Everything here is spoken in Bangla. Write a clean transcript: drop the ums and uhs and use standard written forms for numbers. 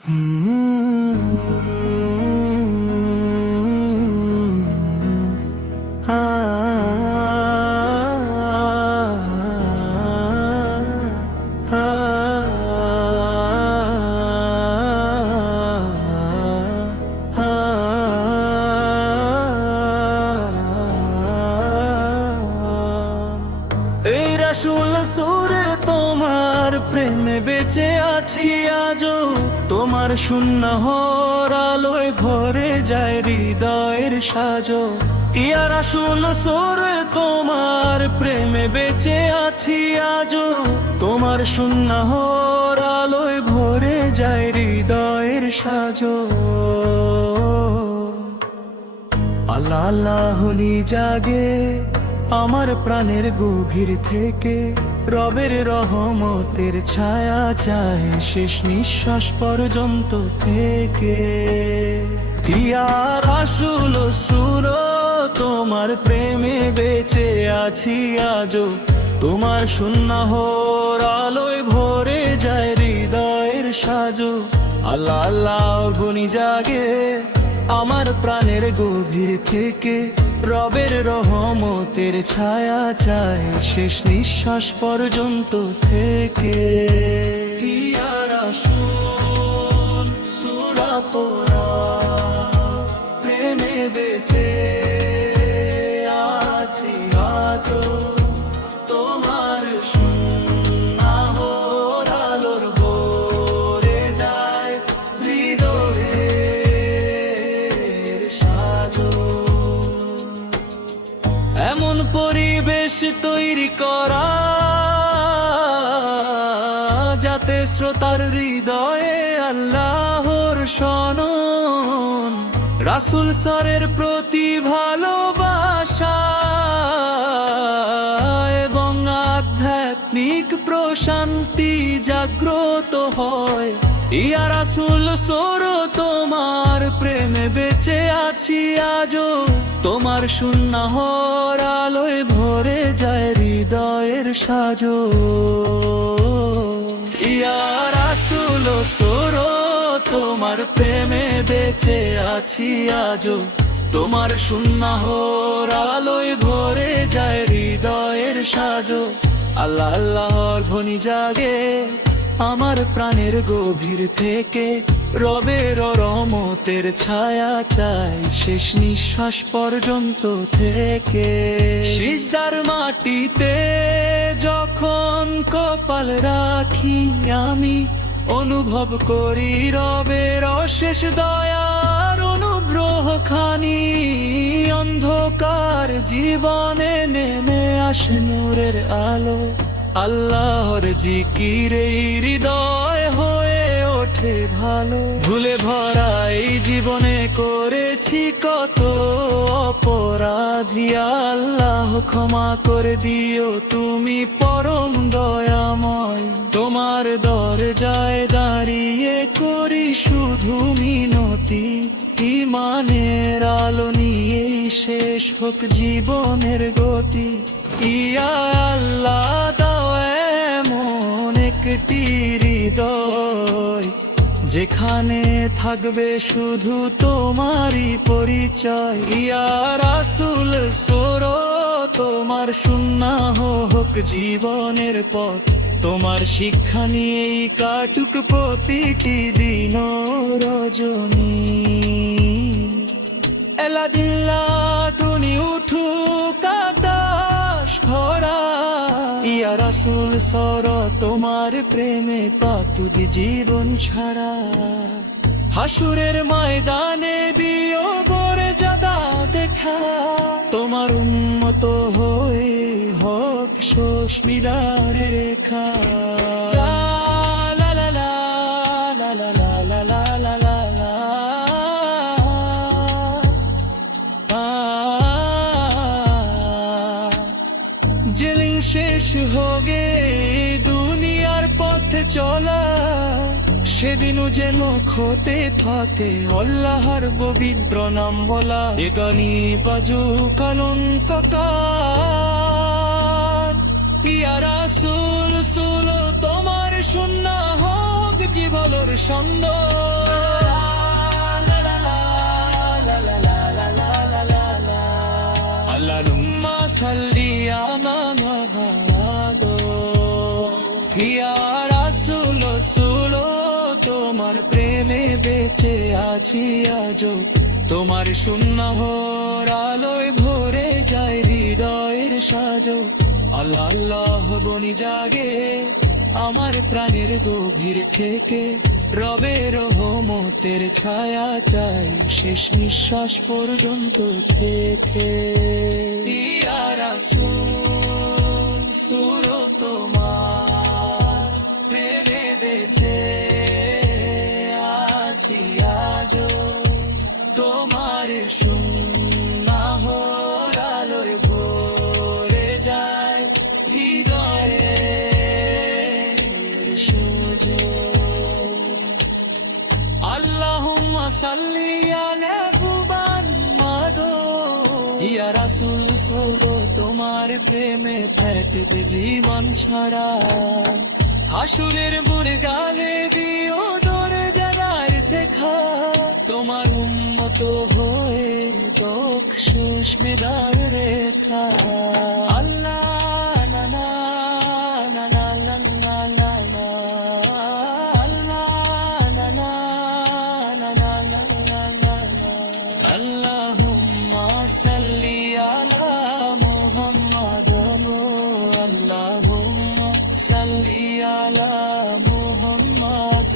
রাসূল সুরে তোমার প্রেমে বেঁচে আছি আজও, তোমার সুন্নাহর আলোয় ভরে যায় হৃদয়ের সাজো। ইয়া রাসূল সুরে তোমার প্রেমে বেঁচে আছি আজও, তোমার সুন্নাহর আলোয় ভরে যায় হৃদয়ের সাজো। আল্লাহ আল্লাহ হলি জাগে আমার প্রাণের গভীর থেকে, রবের রহমতের ছায়া চায় শেষ নিঃশ্বাস পর্যন্ত থেকে। ইয়া রাসূল সুর তোমার প্রেমে বেঁচে আছি আজও, তোমার সুন্নাহর আলোয় ভরে যায় হৃদয়ের সাজো। আল্লাহ আল্লাহ গুনি জাগে আমার প্রাণের গভীর থেকে, রবের রহমতের ছায়া চায় শেষ নিঃশ্বাস পর্যন্ত থেকে। ইয়া রাসূল সূরা পড়া প্রেমে বেঁচে আছি আজও, তোমার সুন্নাহর আলোর ভরে যায় হৃদয়ের সাজো। এমন পরিবেশ তৈরি করা যাতে শ্রোতার হৃদয়ে আল্লাহর শরণ, রাসূল সরের প্রতি ভালোবাসা এবং আধ্যাত্মিক প্রশান্তি জাগ্রত হয়। ইয়া রাসূল সর তোমার প্রেমে বেঁচে আছি আজও, তোমার সুন্নাহর আলোয় ভরে যায় হৃদয়ের সাজো। ইয়া রাসূল সর তোমার প্রেমে বেঁচে আছি আজও, তোমার সুন্নাহর আলোয় ভরে যায় হৃদয়ের সাজো। আল্লাহ আল্লাহর ধ্বনি জাগে আমার প্রাণের গভীর থেকে, রবের রহমতের ছায়া চাই শেষ নিঃশ্বাস পর্যন্ত থেকে। সিজদার মাটিতে যখন কপাল রাখি আমি, অনুভব করি রবের অশেষ দয়ার অনুগ্রহ খানি। অন্ধকার জীবনে নেমে আসে নূরের আলো, আল্লাহর জিকিরে হৃদয় হয়ে ওঠে ভালো। ভুলে ভরা এই জীবনে করেছি কত অপরাধী, আল্লাহ ক্ষমা করে দিও তুমি পরম দয়াময়। তোমার দরজায় দাঁড়িয়ে করি শুধু মিনতি, ঈমানের আলো নিয়ে শেষ হোক জীবনের গতি। ইয়া আল্লাহ দাও এমন একটি হৃদয়, যেখানে থাকবে শুধু তোমারই পরিচয়। ইয়া রাসূল সর তোমার সুন্নাহ হোক জীবনের পথ, তোমার শিক্ষা নিয়েই কাটুক প্রতিটি দিন রজনী। এলাদিল্লা তুমি উঠুক আকাশ খরা, ইয়া রাসূল সর তোমার প্রেমে পাতুদ জীবন ছাড়া। হাসুরের ময়দানে বিয়োগের জাদা দেখা, তোমার উম্মত হয়ে হক শোষমিদার রেখা। লা লা লা লা লা লা লা লা লা লা লা। জেলিং শেষ হোগে দুনিয়ার পথে চলা, সেদিনও যেন খোতে থাকে আল্লাহর পবিত্র নাম বলা। একানি বাজু কালন্তকার, ইয়া রাসূল সুল তোমার সুন্নাহ হোক জীবনের সুন্দর। আল্লাহুম্মা সাল্লি আলা মুহাম্মাদ ইয়া রাসূল রাসূল, তোমার প্রেমে বেঁচে আছি আজো, তোমার সুন্নাহর আলোয় ভরে যায় হৃদয়ের সাজো। আল্লাহ আল্লাহ বনি জাগে আমার প্রাণের গভীর থেকে, রবের রহমতের ছায়া চাই শেষ নিঃশ্বাস পর্যন্ত থেকে। ইয়া রাসূল রাসূল, তোমার প্রেমে বেঁচে আছি আজো, তোমার সুন্নাহর আলোয় ভরে যায় হৃদয়ের সুজো। আল্লাহুম্মা সাল্লি আলা মুহাম্মাদ ইয়া রাসূল সোগো, তোমার প্রেমে ফাটবে জীবন ছাড়া। হাসুরের বুড় গালে দিও দরে জানার দেখা, তোমার উম্মত হয়ে বকশিশ মেদার রেখা। আল্লাহ না না না না না না না না, আল্লাহ না না না না না না না না। আল্লাহুম্মা সাল্লি আলা মুহাম্মাদ, আল্লাহুম্মা সাল্লি আলা মুহাম্মাদ।